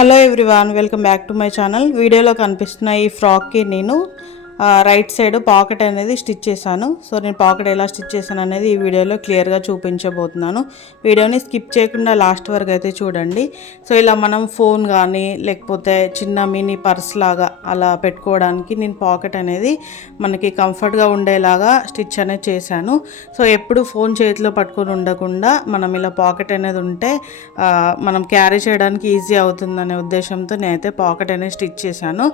Hello everyone, welcome back to my channel. వీడియోలో కనిపిస్తున్న ఈ ఫ్రాక్కి నేను రైట్ సైడ్ పాకెట్ అనేది స్టిచ్ చేశాను. సో నేను పాకెట్ ఎలా స్టిచ్ చేశాను అనేది ఈ వీడియోలో క్లియర్గా చూపించబోతున్నాను. వీడియోని స్కిప్ చేయకుండా లాస్ట్ వరకు అయితే చూడండి. సో ఇలా మనం ఫోన్ కానీ లేకపోతే చిన్న మినీ పర్స్ లాగా అలా పెట్టుకోవడానికి నేను పాకెట్ అనేది మనకి కంఫర్ట్గా ఉండేలాగా స్టిచ్ అనేది చేశాను. సో ఎప్పుడు ఫోన్ చేతిలో పట్టుకొని ఉండకుండా మనం ఇలా పాకెట్ అనేది ఉంటే మనం క్యారీ చేయడానికి ఈజీ అవుతుందనే ఉద్దేశంతో నేనైతే పాకెట్ అనేది స్టిచ్ చేశాను.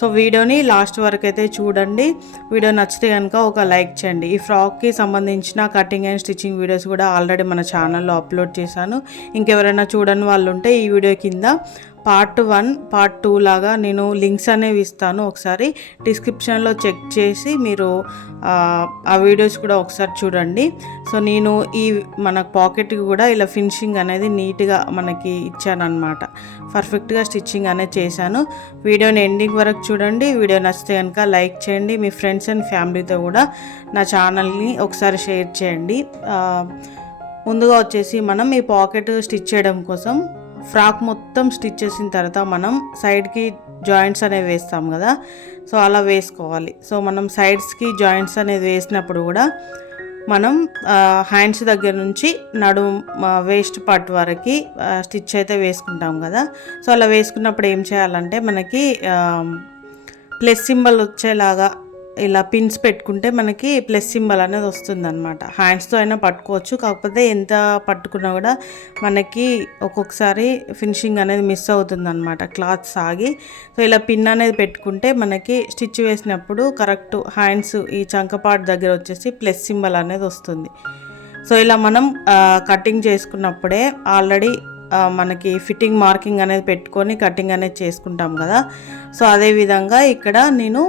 సో వీడియోని లాస్ట్ వరకు అయితే చూడండి. వీడియో నచ్చితే కనుక ఒక లైక్ చేయండి. ఈ ఫ్రాక్కి సంబంధించిన కటింగ్ అండ్ స్టిచ్చింగ్ వీడియోస్ కూడా ఆల్రెడీ మన ఛానల్లో అప్లోడ్ చేశాను. ఇంకెవరైనా చూడని వాళ్ళు ఉంటే ఈ వీడియో కింద పార్ట్ 1 పార్ట్ 2 లాగా నేను లింక్స్ అనేవి ఇస్తాను. ఒకసారి డిస్క్రిప్షన్లో చెక్ చేసి మీరు ఆ వీడియోస్ కూడా ఒకసారి చూడండి. సో నేను ఈ మన పాకెట్కి కూడా ఇలా ఫినిషింగ్ అనేది నీట్గా మనకి ఇచ్చానమాట. పర్ఫెక్ట్గా స్టిచ్చింగ్ అనేది చేశాను. వీడియోని ఎండింగ్ వరకు చూడండి. వీడియో నచ్చితే కనుక లైక్ చేయండి. మీ ఫ్రెండ్స్ అండ్ ఫ్యామిలీతో కూడా నా ఛానల్ని ఒకసారి షేర్ చేయండి. ముందుగా వచ్చేసి మనం ఈ పాకెట్ స్టిచ్ చేయడం కోసం ఫ్రాక్ మొత్తం స్టిచ్ చేసిన తర్వాత మనం సైడ్కి జాయింట్స్ అనేవి వేస్తాం కదా, సో అలా వేసుకోవాలి. సో మనం సైడ్స్కి జాయింట్స్ అనేది వేసినప్పుడు కూడా మనం హ్యాండ్స్ దగ్గర నుంచి వేస్ట్ పార్ట్ వరకు స్టిచ్ అయితే వేసుకుంటాం కదా. సో అలా వేసుకున్నప్పుడు ఏం చేయాలంటే మనకి ప్లస్ సింబల్ వచ్చేలాగా ఇలా పిన్స్ పెట్టుకుంటే మనకి ప్లస్ సింబల్ అనేది వస్తుందన్నమాట. హ్యాండ్స్తో అయినా పట్టుకోవచ్చు, కాకపోతే ఎంత పట్టుకున్నా కూడా మనకి ఒక్కొక్కసారి ఫినిషింగ్ అనేది మిస్ అవుతుందన్నమాట క్లాత్ సాగి. సో ఇలా పిన్ అనేది పెట్టుకుంటే మనకి స్టిచ్ వేసినప్పుడు కరెక్ట్ హ్యాండ్స్ ఈ చంకపాటు దగ్గర వచ్చేసి ప్లస్ సింబల్ అనేది వస్తుంది. సో ఇలా మనం కటింగ్ చేసుకున్నప్పుడే ఆల్రెడీ మనకి ఫిట్టింగ్ మార్కింగ్ అనేది పెట్టుకొని కటింగ్ అనేది చేసుకుంటాం కదా. సో అదేవిధంగా ఇక్కడ నేను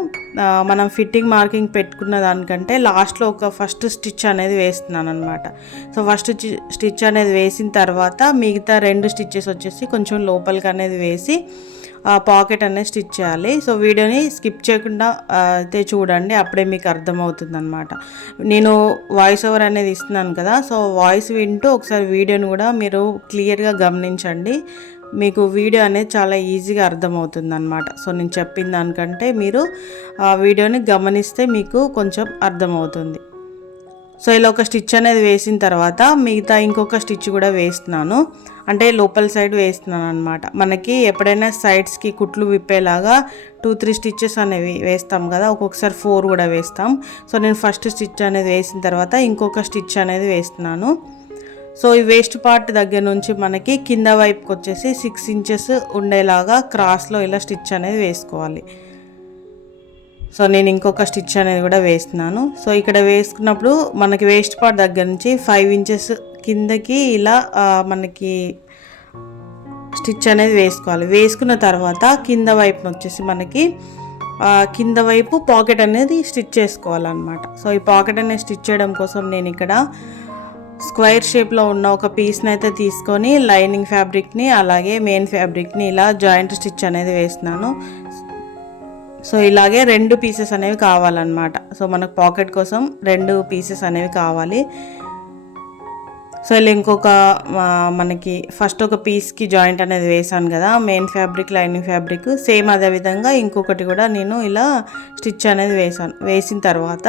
మనం ఫిట్టింగ్ మార్కింగ్ పెట్టుకున్న దానికంటే లాస్ట్లో ఒక ఫస్ట్ స్టిచ్ అనేది వేస్తున్నాను అనమాట. సో ఫస్ట్ స్టిచ్ అనేది వేసిన తర్వాత మిగతా 2 స్టిచ్చెస్ వచ్చేసి కొంచెం లోపలికి అనేది వేసి పాకెట్ అనేది స్టిచ్ చేయాలి. సో వీడియోని స్కిప్ చేయకుండా అయితే చూడండి, అప్పుడే మీకు అర్థమవుతుంది అనమాట. నేను వాయిస్ ఓవర్ అనేది ఇస్తున్నాను కదా, సో వాయిస్ వింటూ ఒకసారి వీడియోని కూడా మీరు క్లియర్గా గమనించండి. మీకు వీడియో అనేది చాలా ఈజీగా అర్థమవుతుంది అనమాట. సో నేను చెప్పిన దానికంటే మీరు వీడియోని గమనిస్తే మీకు కొంచెం అర్థమవుతుంది. సో ఇలా ఒక స్టిచ్ అనేది వేసిన తర్వాత మిగతా ఇంకొక స్టిచ్ కూడా వేస్తున్నాను, అంటే లోపల సైడ్ వేస్తున్నాను అనమాట. మనకి ఎప్పుడైనా సైడ్స్కి కుట్లు విప్పేలాగా 2-3 స్టిచ్చెస్ అనేవి వేస్తాం కదా, ఒక్కొక్కసారి 4 కూడా వేస్తాం. సో నేను ఫస్ట్ స్టిచ్ అనేది వేసిన తర్వాత ఇంకొక స్టిచ్ అనేది వేస్తున్నాను. సో ఈ వేస్ట్ పార్ట్ దగ్గర నుంచి మనకి కింద వైపుకి వచ్చేసి 6 ఇంచెస్ ఉండేలాగా క్రాస్లో ఇలా స్టిచ్ అనేది వేసుకోవాలి. సో నేను ఇంకొక స్టిచ్ అనేది కూడా వేస్తున్నాను. సో ఇక్కడ వేసుకున్నప్పుడు మనకి వేస్ట్ పార్ట్ దగ్గర నుంచి 5 ఇంచెస్ కిందకి ఇలా మనకి స్టిచ్ అనేది వేసుకోవాలి. వేసుకున్న తర్వాత కింద వైపున వచ్చేసి మనకి కింద వైపు పాకెట్ అనేది స్టిచ్ చేసుకోవాలన్నమాట. సో ఈ పాకెట్ అనేది స్టిచ్ చేయడం కోసం నేను ఇక్కడ స్క్వేర్ షేప్లో ఉన్న ఒక పీస్ని అయితే తీసుకొని లైనింగ్ ఫ్యాబ్రిక్ని అలాగే మెయిన్ ఫ్యాబ్రిక్ని ఇలా జాయింట్ స్టిచ్ అనేది వేస్తున్నాను. సో ఇలాగే 2 పీసెస్ అనేవి కావాలన్నమాట. సో మనకు పాకెట్ కోసం 2 పీసెస్ అనేవి కావాలి. సో ఇలా ఇంకొక మనకి ఫస్ట్ ఒక పీస్కి జాయింట్ అనేది వేసాను కదా, main fabric lining fabric same అదేవిధంగా ఇంకొకటి కూడా నేను ఇలా స్టిచ్ అనేది వేసాను. వేసిన తర్వాత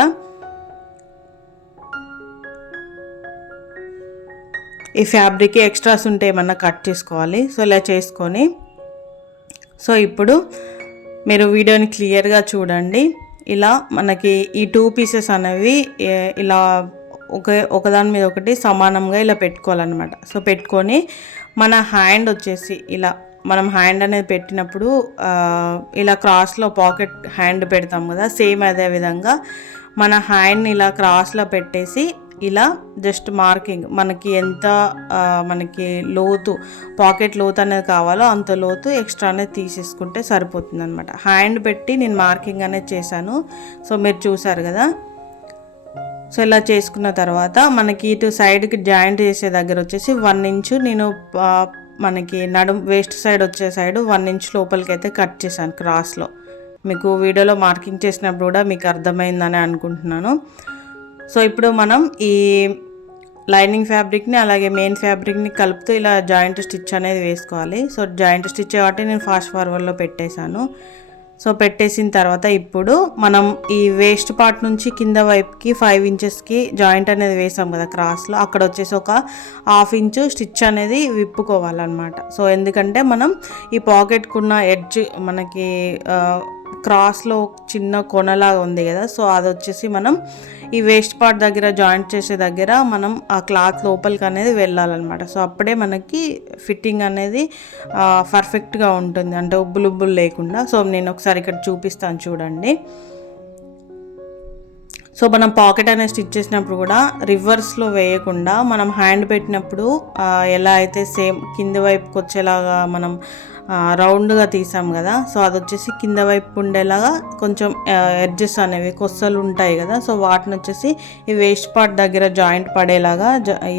ఈ ఫ్యాబ్రిక్ ఎక్స్ట్రాస్ ఉంటే ఏమన్నా కట్ చేసుకోవాలి. సో ఇలా చేసుకొని సో ఇప్పుడు మీరు వీడియోని క్లియర్గా చూడండి. ఇలా మనకి ఈ 2 పీసెస్ అనేవి ఇలా ఒకదాని మీద ఒకటి సమానంగా ఇలా పెట్టుకోవాలన్నమాట. సో పెట్టుకొని మన హ్యాండ్ వచ్చేసి ఇలా మనం హ్యాండ్ అనేది పెట్టినప్పుడు ఇలా క్రాస్లో పాకెట్ హ్యాండ్ పెడతాం కదా, సేమ్ అదే విధంగా మన హ్యాండ్ని ఇలా క్రాస్లో పెట్టేసి ఇలా జస్ట్ మార్కింగ్ మనకి ఎంత మనకి లోతు పాకెట్ లోతు అనేది కావాలో అంత లోతు ఎక్స్ట్రా అనేది తీసేసుకుంటే సరిపోతుంది అనమాట. హ్యాండ్ పెట్టి నేను మార్కింగ్ అనేది చేశాను. సో మీరు చూసారు కదా. సో ఇలా చేసుకున్న తర్వాత మనకి ఇటు సైడ్కి జాయింట్ చేసే దగ్గర వచ్చేసి 1 ఇంచు నేను మనకి వేస్ట్ సైడ్ వచ్చే సైడ్ 1 ఇంచ్ లోపలికి అయితే కట్ చేశాను క్రాస్లో. మీకు వీడియోలో మార్కింగ్ చేసినప్పుడు కూడా మీకు అర్థమైందని అనుకుంటున్నాను. సో ఇప్పుడు మనం ఈ లైనింగ్ ఫ్యాబ్రిక్ని అలాగే మెయిన్ ఫ్యాబ్రిక్ని కలుపుతూ ఇలా జాయింట్ స్టిచ్ అనేది వేసుకోవాలి. సో జాయింట్ స్టిచ్ కాబట్టి నేను ఫాస్ట్ ఫార్వర్డ్లో పెట్టేశాను. సో పెట్టేసిన తర్వాత ఇప్పుడు మనం ఈ వేస్ట్ పార్ట్ నుంచి కింద వైపుకి 5 ఇంచెస్కి జాయింట్ అనేది వేసాం కదా క్రాస్లో, అక్కడ వచ్చేసి ఒక 1/2 ఇంచు స్టిచ్ అనేది విప్పుకోవాలన్నమాట. సో ఎందుకంటే మనం ఈ పాకెట్కున్న ఎడ్జ్ మనకి క్రాస్లో చిన్న కొనలాగా ఉంది కదా, సో అది వచ్చేసి మనం ఈ వేస్ట్ పార్ట్ దగ్గర జాయింట్ చేసే దగ్గర మనం ఆ క్లాత్ లోపలికి అనేది వెళ్ళాలన్నమాట. సో అప్పుడే మనకి ఫిట్టింగ్ అనేది పర్ఫెక్ట్గా ఉంటుంది, అంటే ఉబ్బులు లేకుండా. సో నేను ఒకసారి ఇక్కడ చూపిస్తాను చూడండి. సో మనం పాకెట్ అనేది స్టిచ్ చేసినప్పుడు కూడా రివర్స్లో వేయకుండా మనం హ్యాండ్ పెట్టినప్పుడు ఎలా అయితే సేమ్ కింద వైపుకి వచ్చేలాగా మనం రౌండ్గా తీసాం కదా, సో అది వచ్చేసి కింద వైపు ఉండేలాగా కొంచెం ఎడ్జెస్ అనేవి కొస్సలు ఉంటాయి కదా, సో వాటిని వచ్చేసి ఈ వేస్ట్ పార్ట్ దగ్గర జాయింట్ పడేలాగా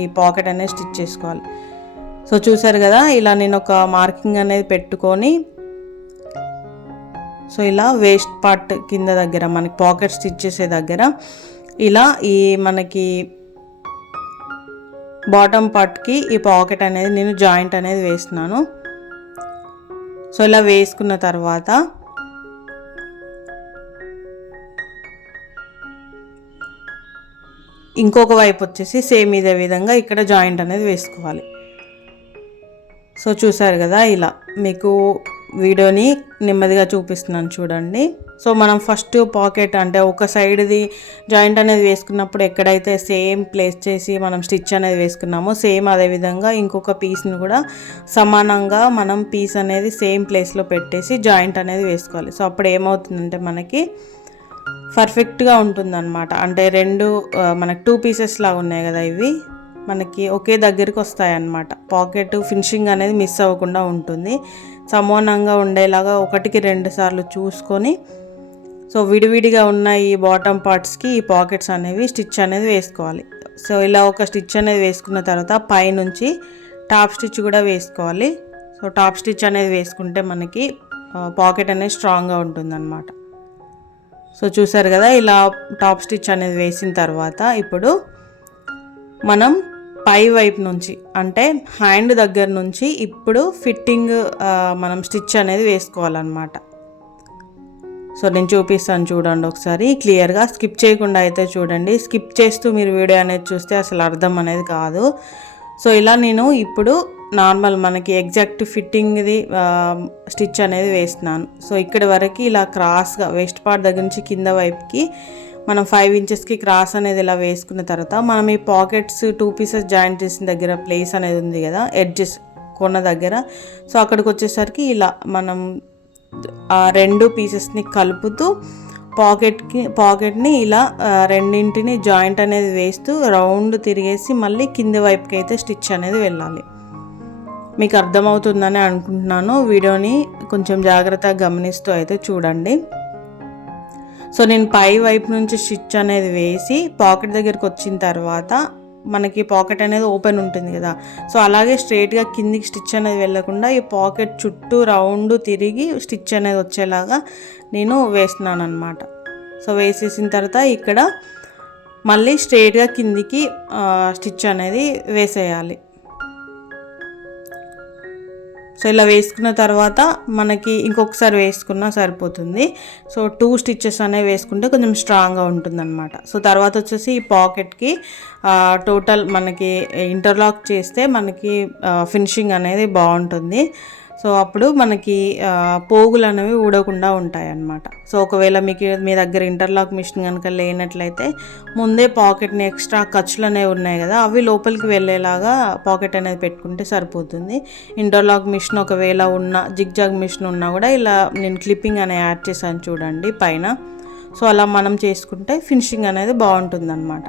ఈ పాకెట్ అనేది స్టిచ్ చేసుకోవాలి. సో చూసారు కదా, ఇలా నేను ఒక మార్కింగ్ అనేది పెట్టుకొని సో ఇలా వేస్ట్ పార్ట్ కింద దగ్గర మనకి పాకెట్ స్టిచ్ చేసే దగ్గర ఇలా ఈ మనకి బాటమ్ పార్ట్కి ఈ పాకెట్ అనేది నేను జాయింట్ అనేది వేస్తున్నాను. సో ఇలా వేసుకున్న తర్వాత ఇంకొక వైపు వచ్చేసి సేమ్ ఇదే విధంగా ఇక్కడ జాయింట్ అనేది వేసుకోవాలి. సో చూసారు కదా, ఇలా మీకు వీడియోని నెమ్మదిగా చూపిస్తున్నాను చూడండి. సో మనం ఫస్ట్ పాకెట్ అంటే ఒక సైడ్ది జాయింట్ అనేది వేసుకున్నప్పుడు ఎక్కడైతే సేమ్ ప్లేస్ చేసి మనం స్టిచ్ అనేది వేసుకున్నామో సేమ్ అదేవిధంగా ఇంకొక పీస్ని కూడా సమానంగా మనం పీస్ అనేది సేమ్ ప్లేస్లో పెట్టేసి జాయింట్ అనేది వేసుకోవాలి. సో అప్పుడు ఏమవుతుందంటే మనకి పర్ఫెక్ట్గా ఉంటుందన్నమాట. అంటే రెండు మనకి 2 పీసెస్ లాగా ఉన్నాయి కదా, ఇవి మనకి ఒకే దగ్గరికి వస్తాయి అన్నమాట. పాకెట్ ఫినిషింగ్ అనేది మిస్ అవ్వకుండా ఉంటుంది. సమానంగా ఉండేలాగా 1కి 2 సార్లు చూసుకొని సో విడివిడిగా ఉన్న ఈ బాటమ్ పార్ట్స్కి ఈ పాకెట్స్ అనేవి స్టిచ్ అనేది వేసుకోవాలి. సో ఇలా ఒక స్టిచ్ అనేది వేసుకున్న తర్వాత పైనుంచి టాప్ స్టిచ్ కూడా వేసుకోవాలి. సో టాప్ స్టిచ్ అనేది వేసుకుంటే మనకి పాకెట్ అనేది స్ట్రాంగ్గా ఉంటుందన్నమాట. సో చూసారు కదా, ఇలా టాప్ స్టిచ్ అనేది వేసిన తర్వాత ఇప్పుడు మనం పై వైపు నుంచి అంటే హ్యాండ్ దగ్గర నుంచి ఇప్పుడు ఫిట్టింగ్ మనం స్టిచ్ అనేది వేసుకోవాలన్నమాట. సో నేను చూపిస్తాను చూడండి ఒకసారి క్లియర్గా, స్కిప్ చేయకుండా అయితే చూడండి. స్కిప్ చేస్తూ మీరు వీడియో అనేది చూస్తే అసలు అర్థం అనేది కాదు. సో ఇలా నేను ఇప్పుడు నార్మల్ మనకి ఎగ్జాక్ట్ ఫిట్టింగ్ది స్టిచ్ అనేది వేస్తున్నాను. సో ఇక్కడి వరకు ఇలా క్రాస్గా వేస్ట్ పార్ట్ దగ్గర నుంచి కింద వైపుకి మనం 5 ఇంచెస్కి క్రాస్ అనేది ఇలా వేసుకున్న తర్వాత మనం ఈ పాకెట్స్ 2 పీసెస్ జాయింట్ చేసిన దగ్గర ప్లేస్ అనేది ఉంది కదా ఎడ్జెస్ కొన్న దగ్గర, సో అక్కడికి వచ్చేసరికి ఇలా మనం ఆ 2 పీసెస్ని కలుపుతూ పాకెట్ని ఇలా రెండింటిని జాయింట్ అనేది వేస్తూ రౌండ్ తిరిగేసి మళ్ళీ కింది వైపుకి అయితే స్టిచ్ అనేది వెళ్ళాలి. మీకు అర్థమవుతుందని అనుకుంటున్నాను. వీడియోని కొంచెం జాగ్రత్తగా గమనిస్తూ అయితే చూడండి. సో నేను పై వైపు నుంచి స్టిచ్ అనేది వేసి పాకెట్ దగ్గరికి వచ్చిన తర్వాత మనకి పాకెట్ అనేది ఓపెన్ ఉంటుంది కదా, సో అలాగే స్ట్రైట్గా కిందికి స్టిచ్ అనేది వెళ్ళకుండా ఈ పాకెట్ చుట్టూ రౌండ్ తిరిగి స్టిచ్ అనేది వచ్చేలాగా నేను వేస్తున్నాను అనమాట. సో వేసేసిన తర్వాత ఇక్కడ మళ్ళీ స్ట్రైట్గా కిందికి స్టిచ్ అనేది వేసేయాలి. సో ఇలా వేసుకున్న తర్వాత మనకి ఇంకొకసారి వేసుకున్నా సరిపోతుంది. సో 2 స్టిచెస్ అనేవి వేసుకుంటే కొంచెం స్ట్రాంగ్గా ఉంటుందన్నమాట. సో తర్వాత వచ్చేసి ఈ పాకెట్కి టోటల్ మనకి ఇంటర్లాక్ చేస్తే మనకి ఫినిషింగ్ అనేది బాగుంటుంది. సో అప్పుడు మనకి పోగులు అనేవి ఊడకుండా ఉంటాయి అన్నమాట. సో ఒకవేళ మీకు మీ దగ్గర ఇంటర్లాక్ మిషన్ కనుక లేనట్లయితే ముందే పాకెట్ని ఎక్స్ట్రా ఖర్చులు అనేవి ఉన్నాయి కదా, అవి లోపలికి వెళ్ళేలాగా పాకెట్ అనేది పెట్టుకుంటే సరిపోతుంది. ఇంటర్లాక్ మిషన్ ఒకవేళ ఉన్న జిగ్జాగ్ మిషన్ ఉన్నా కూడా ఇలా నేను క్లిప్పింగ్ అనేది యాడ్ చేశాను చూడండి పైన. సో అలా మనం చేసుకుంటే ఫినిషింగ్ అనేది బాగుంటుంది అన్నమాట.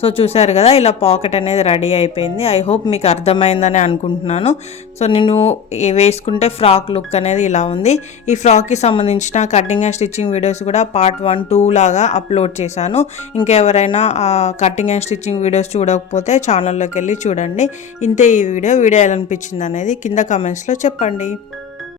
సో చూసారు కదా, ఇలా పాకెట్ అనేది రెడీ అయిపోయింది. ఐ హోప్ మీకు అర్థమైందని అనుకుంటున్నాను. సో నేను వేసుకుంటే ఫ్రాక్ లుక్ అనేది ఇలా ఉంది. ఈ ఫ్రాక్కి సంబంధించిన కటింగ్ అండ్ స్టిచ్చింగ్ వీడియోస్ కూడా పార్ట్ 1, 2 లాగా అప్లోడ్ చేశాను. ఇంకా ఎవరైనా కటింగ్ అండ్ స్టిచ్చింగ్ వీడియోస్ చూడకపోతే ఛానల్లోకి వెళ్ళి చూడండి. ఇంతే ఈ వీడియో ఎలా అనిపించింది అనేది కింద కమెంట్స్లో చెప్పండి.